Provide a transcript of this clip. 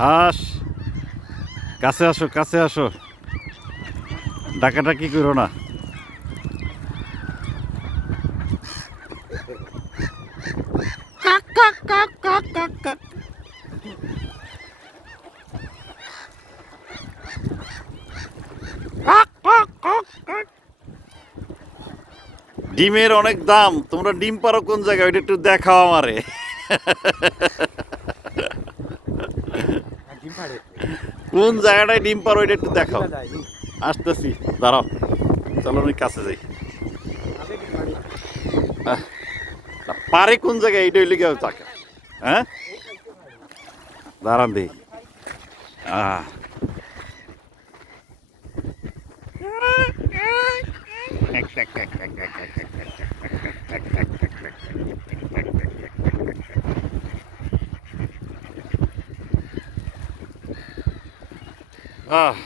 হাঁস, কাছে আসো, কাছে আসো, ডাকাডাকি করো না। কাক কাক কাক কাক কাক কাক। কাক কাক কাক কাক। ডিমের অনেক দাম, তোমরা ডিম পারো কোন জায়গায় ওইটা একটু দেখাও আমারে। কোন জায়গাটায় ডিম পারো ওইটা একটু দেখাও। আসতেছি, দাঁড়াও, চলো আমি কাছে যাই। আহ, পারে কোন জায়গায় এইটা হইলে কেউ থাকে। হ্যাঁ, দাঁড়ান দিই। আহ আহ